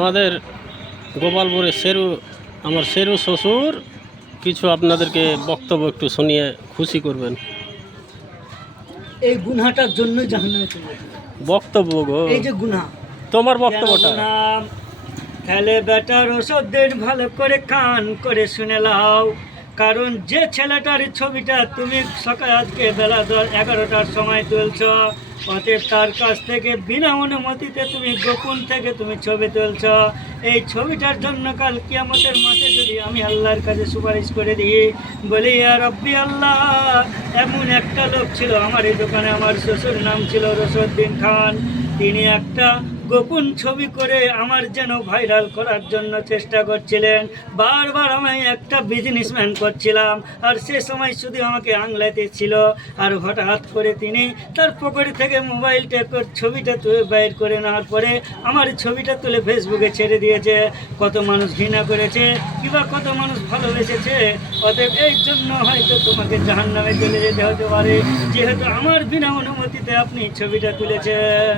আমাদের গোপালপুরে আমার শেরু শ্বশুর কিছু আপনাদেরকে বক্তব্য একটু শুনিয়ে খুশি করবেন। এই গুনাহটার জন্য জাহান্নামে চলে যাবে। বক্তব্য গো, এই যে গুনাহ, তোমার বক্তব্যটা। তাহলে বেটার ওষুধ দিন, ভালো করে কান করে শুনে লাও। কারণ যে ছেলেটার ছবিটা তুমি সকাল আজকে বেলা 11টার সময় তুলছ, অতএব তার কাছ থেকে বিনা অনুমতিতে তুমি গোপন থেকে তুমি ছবি তুলছ। এই ছবিটার জন্য কাল কিয়ামতের মাঠে যদি আমি আল্লাহর কাছে সুপারিশ করে দিই, বলি ইয়া রব্বি আল্লাহ, এমন একটা লোক ছিল আমার এই দোকানে, আমার শ্বশুর নাম ছিল রশিউদ্দিন খান, তিনি একটা গোপন ছবি করে আমার যেন ভাইরাল করার জন্য চেষ্টা করছিলেন। বারবার আমি একটা বিজনেসম্যান করছিলাম, আর সে সময় শুধু আমাকে আংলাতে ছিল। আর হঠাৎ করে তিনি তার পকেট থেকে মোবাইলটা ছবিটা তুলে বাইর করে নেওয়ার পরে আমার ছবিটা তুলে ফেসবুকে ছেড়ে দিয়েছে। কত মানুষ ঘৃণা করেছে, কিংবা কত মানুষ ভালোবেসেছে। অতএব এই জন্য হয়তো তোমাকে জাহান্নামে চলে যেতে হতে পারে, যেহেতু আমার বিনা অনুমতিতে আপনি ছবিটা তুলেছেন।